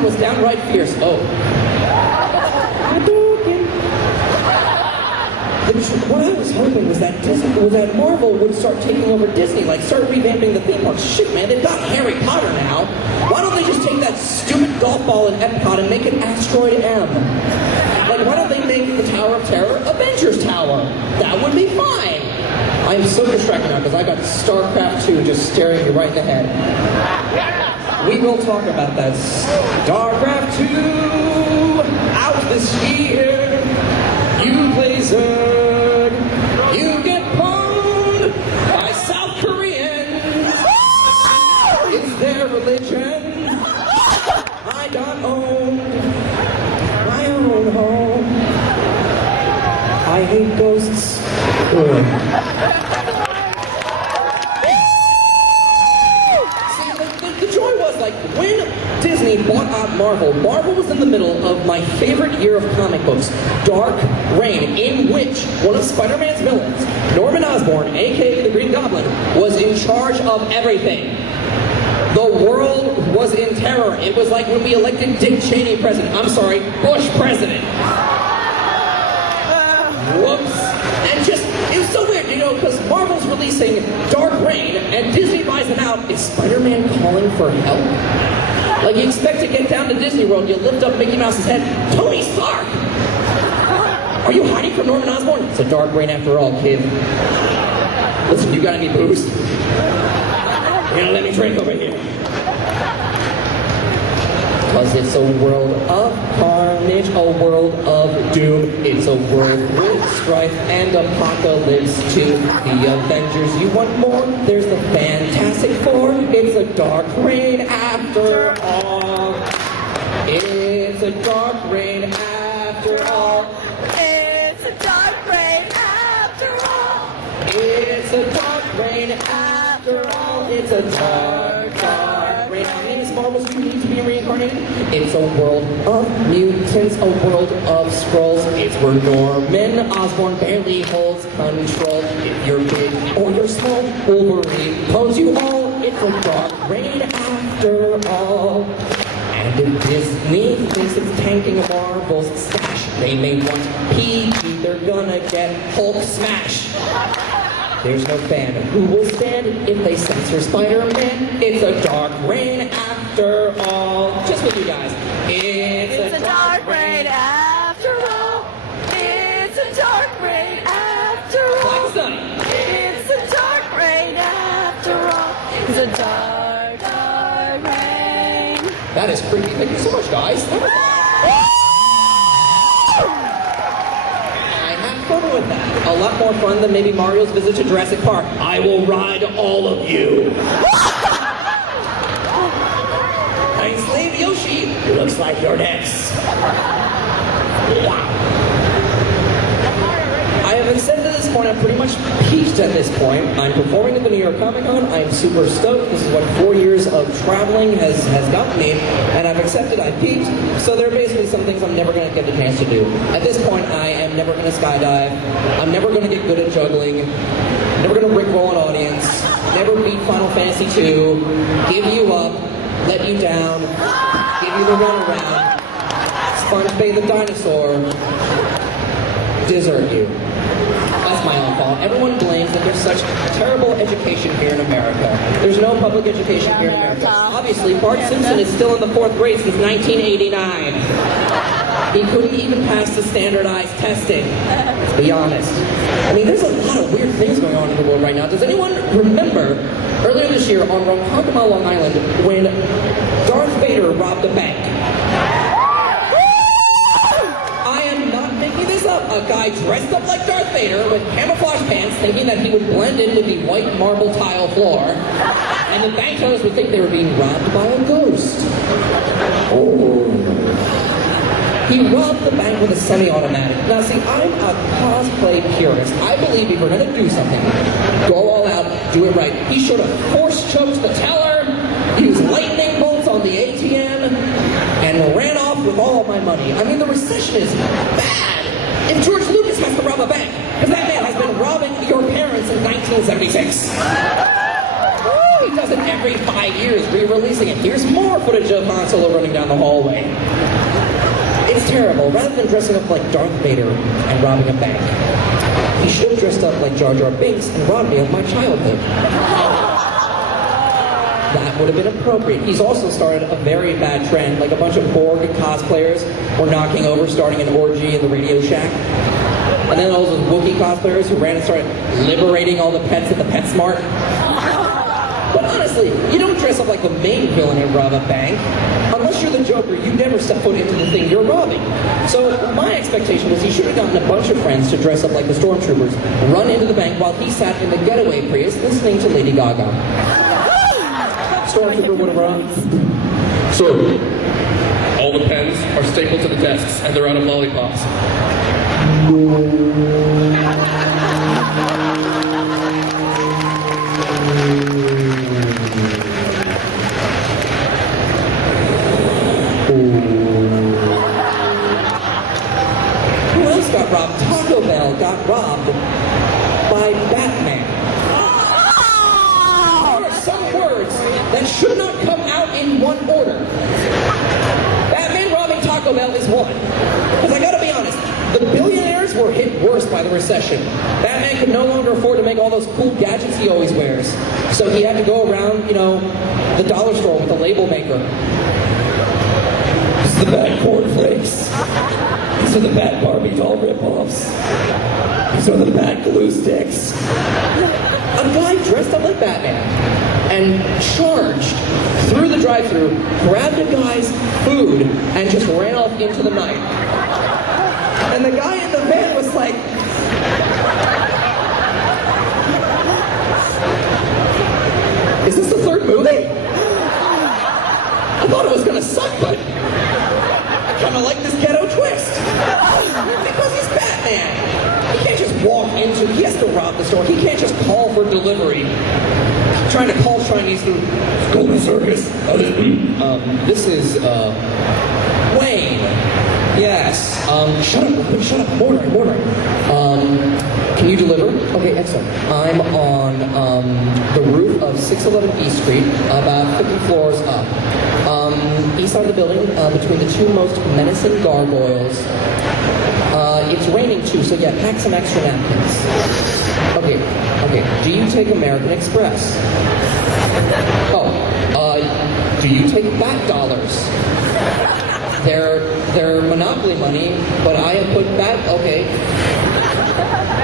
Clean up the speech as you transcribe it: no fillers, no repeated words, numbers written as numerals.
Osborn was downright fierce. Oh. What I was hoping was that Marvel would start taking over Disney, like start revamping the theme parks. Shit, man, they've got Harry Potter now. Why don't they just take that stupid golf ball in Epcot and make it Asteroid M? Like, why don't they make the Tower of Terror Avengers Tower? That would be fine. I am so distracted now because I got StarCraft 2 just staring me right in the head. We will talk about that. StarCraft 2 out this year. You play Zerg. You get pwned by South Koreans. It's their religion. I got owned. My own home. I hate ghosts. See, the joy was like when Disney bought out Marvel. Marvel was in the middle of my favorite year of comic books, Dark Reign, in which one of Spider-Man's villains, Norman Osborn, aka the Green Goblin, was in charge of everything. The world was in terror. It was like when we elected Dick Cheney president. I'm sorry, Bush president. Whoops. And just, it was so weird, you know, because Marvel's releasing Dark Reign and Disney buys them out. Is Spider-Man calling for help? Like, you expect to get down to Disney World, you lift up Mickey Mouse's head, Tony Stark! Are you hiding from Norman Osborn? It's a dark reign after all, kid. Listen, you got any booze? You're gonna let me drink over here. Cause it's a world of carnage, a world of doom. It's a world with strife and apocalypse too. The Avengers, you want more? There's the Fantastic Four. It's a dark reign after all. It's a dark reign after all. It's a dark reign after all. It's a dark reign after all. It's a dark reign. Our name is Marvel's You Need to Be Reincarnated. It's a world of mutants, a world of Skrulls. It's where Norman Osborn barely holds control. If you're big or you're small, Wolverine pulls you all. It's a dark reign after all. And if Disney thinks it's tanking Marvel's stash, they may want PG, they're gonna get Hulk smash. There's no fan who will stand if they censor Spider-Man. It's a dark reign after all. Just with you guys. It's a dark reign after all. It's a dark reign after all. Like sunny. It's a dark reign after all. It's a dark, dark reign. That is creepy. Thank you so much, guys. With that. A lot more fun than maybe Mario's visit to Jurassic Park. I will ride all of you. I slave Yoshi. Looks like you're next. Wow. I have said to this point, I've pretty much peaked at this point. I'm performing at the New York Comic Con. I'm super stoked. This is what 4 years of traveling has gotten me, and I've accepted I peaked. So there are basically some things I'm never going to get the chance to do. At this point, I am never going to skydive. I'm never going to get good at juggling. Never going to rickroll an audience. Never beat Final Fantasy II. Give you up. Let you down. Give you the runaround. Sponge bathe the dinosaur. Desert you. That's my own fault. Everyone blames that there's such terrible education here in America. There's no public education here in America. Obviously, Bart Simpson is still in the 4th grade since 1989. He couldn't even pass the standardized testing. Let's be honest. I mean, there's a lot of weird things going on in the world right now. Does anyone remember earlier this year on Ronkonkoma, Long Island, when Darth Vader robbed a bank? A guy dressed up like Darth Vader with camouflage pants, thinking that he would blend in with the white marble tile floor, and the bank tellers would think they were being robbed by a ghost. Oh. He robbed the bank with a semi-automatic. Now see, I'm a cosplay purist. I believe if we're going to do something, go all out, do it right. He should have force-choked the teller, used lightning bolts on the ATM, and ran off with all of my money. I mean, the recession is bad. If George Lucas has to rob a bank, because that man has been robbing your parents since 1976. he does it every 5 years, re-releasing it. Here's more footage of Han Solo running down the hallway. It's terrible. Rather than dressing up like Darth Vader and robbing a bank, he should have dressed up like Jar Jar Binks and robbed me of my childhood. That would have been appropriate. He's also started a very bad trend, like a bunch of Borg cosplayers were knocking over, starting an orgy in the Radio Shack. And then all those Wookiee cosplayers who ran and started liberating all the pets at the PetSmart. But honestly, you don't dress up like the main villain and rob a bank. Unless you're the Joker, you never step foot into the thing you're robbing. So my expectation was he should have gotten a bunch of friends to dress up like the stormtroopers, run into the bank while he sat in the getaway Prius listening to Lady Gaga. Stormtrooper would have run. Sir, all the pens are stapled to the desks and they're out of lollipops. Who else got robbed? Taco Bell got robbed by Batman. There are some words that should not come out in one order. Batman robbing Taco Bell is one. Because I gotta be honest, the billionaires were hit worse by the recession. Batman could no longer afford to make all those cool gadgets he always wears. So he had to go around, the dollar store with a label maker. This is the bad cornflakes. These are the bad Barbie doll ripoffs. These are the bad glue sticks. A guy dressed up like Batman and charged through the drive-thru, grabbed a guy's food, and just ran off into the night. And the guy in the van was like, is this the third movie? I thought it was gonna suck, but I kinda like this ghetto twist. Because he's Batman. He can't just walk into, he has to rob the store. He can't just call for delivery. Trying to call Chinese through Golden Circus. This is, Wayne. Yes. Shut up, shut up. I'm ordering. Can you deliver? Okay, excellent. I'm on, the roof of 611 East Street, about 50 floors up. East side of the building, between the two most menacing gargoyles. It's raining too, so yeah, pack some extra napkins. Okay. Do you take American Express? Do you take back dollars? They're Monopoly money, but I have put back, okay.